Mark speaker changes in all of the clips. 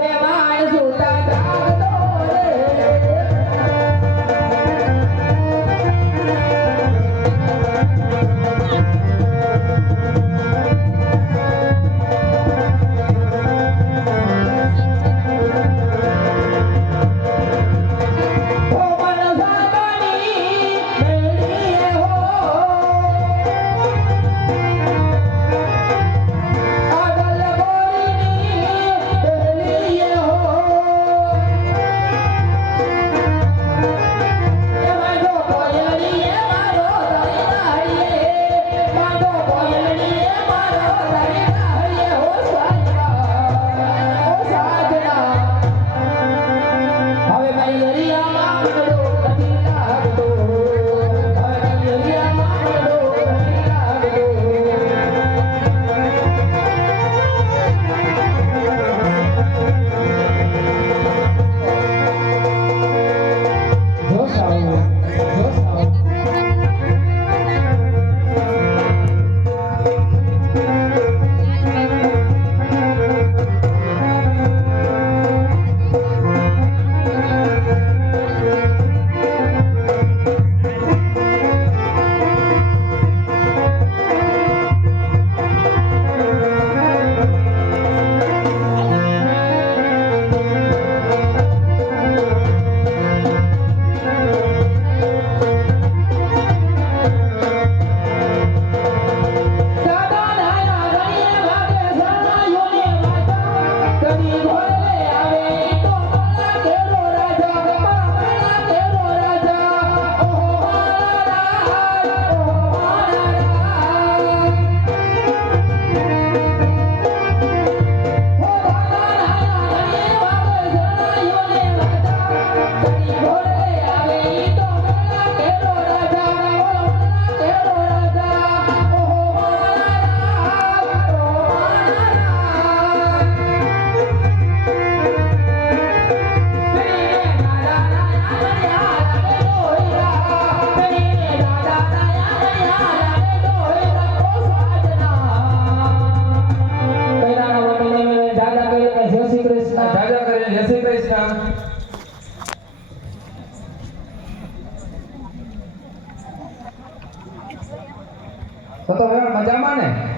Speaker 1: É, mas...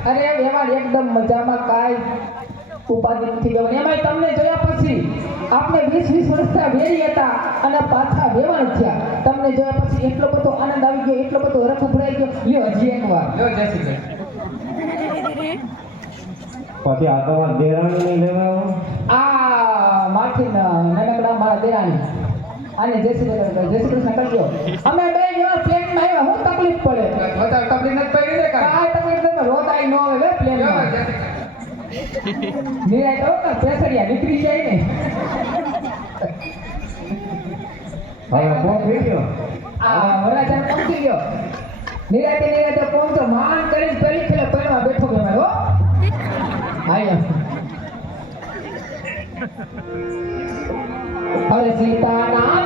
Speaker 1: તો તો
Speaker 2: અરે વ્યવહાર એકદમ મજામાં કાંઈ ઉપાધિ નથી વ્યવહાર એમાંય તમને જોયા પછી આપણે વીસ વીસ વર્ષના વેરી હતા અને પાછા વેવાણ થયા. તમને જોયા પછી એટલો બધો આનંદ આવી ગયો એટલો બધો રખ ઉભરાઈ ગયો. લ્યો હજી એક વાર.
Speaker 1: લ્યો જય શ્રી
Speaker 3: પછી આ તમારા દેરાણી લેવા?
Speaker 2: આ માઠી નાનકડા મારા દેરાણી. અને જય શ્રી કૃષ્ણ જય શ્રી કૃષ્ણ કરજો અમે બે એવા પ્લેનમાં આવ્યા હું તકલીફ પડે.
Speaker 1: તકલીફ નથી પડી ને કાંઈ?
Speaker 2: તકલીફ ન આવે
Speaker 1: કૃષ્ણ.
Speaker 2: નિરાય તો કે પેસડિયા નીકળી જાય ને.
Speaker 3: હવે પહોંચી ગયો?
Speaker 2: આ વરાજાને પહોંચી ગયો? નિરાતે નિરાતે પહોંચો માન કરીને પેલી ખેલે પહેલા બેઠો ગયો હો? આયા અરે સીતાના